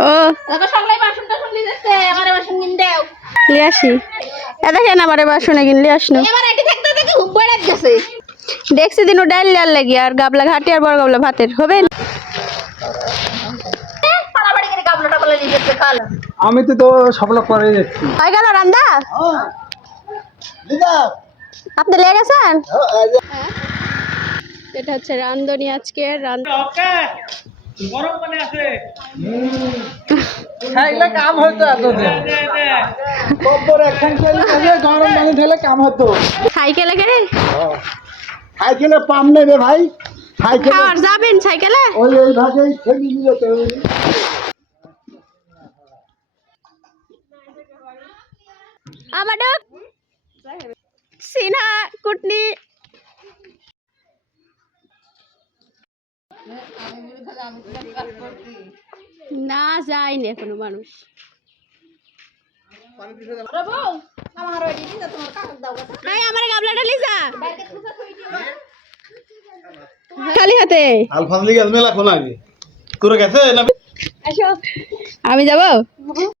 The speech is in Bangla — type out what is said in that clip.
ও সকালে বাসনটা শুনলি যাচ্ছে আমারে বাসন কিন দাও লি আসি এটা কেন আমারে বাসনে কিনলি আসনো এবার এটি থাকতে থেকে হুপ পড়ে গেছে দেখছি দিন ডাল লাল লাগি আর গাবলা ঘাটি আর বড় গাবলা ভাতের হবে পাড়াবাড়ি করে গাবলাটা বলে দিতে কাল আমি তো সবলা করে যাচ্ছি হয়ে গেল রান্দা লিদা আপনি লেগে গেছেন এটা হচ্ছে রান্ধনি আজকে গরম পানি আছে খাইলে কাম হতো এত কব্বর একখান খেলে গরম পানি ঢেলে কাম হতো সাইকেলে করে সাইকেলে পাম নেবে ভাই সাইকেল খাওয়ার যাবেন সাইকেলে ওই ভাবেই খেলি যেতে আমাদের সিনহা কুটনি না যায়নি এখনো মানুষ আমার গাবলাটা লিজা খালি হাতে আলফাজলি গেছে মেলা কোন আগে তোরা গেছে না আমি যাব